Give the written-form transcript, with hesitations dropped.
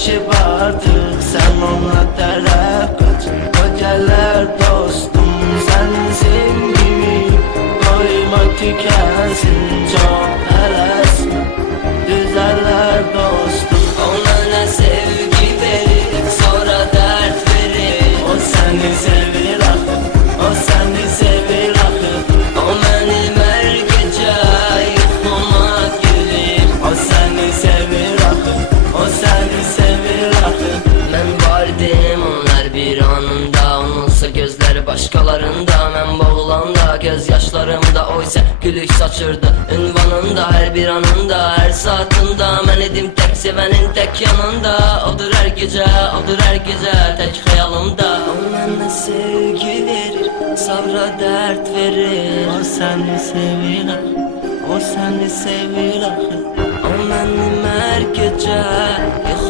Uzaklaşıp artık sen ona tərəf qaç. O gələr dostum sənin sevgini, koyma tükənsin, çox tələsmə, düzələr dostum. O mənə sevgi verir, sonra dərd verir. O səni sevir axı, o səni sevir axı. O mənim hər gecə yuxuma gelir. O səni sevir axı, o səni sevir axı. Mən vardım onlar bir anında, onunsa gözləri başqalarında. Mən boğulanda göz yaşlarımda, o isə gülük saçırdı ünvanında. Hər bir anında, hər saatında mən idim tək sevənin tək yanında. Odur hər gecə, odur hər gecə tək xəyalımda. O mənə sevgi verir, sonra dərd verir. O səni sevir axı, o səni sevir axı. O mənim hər gecə yuxuma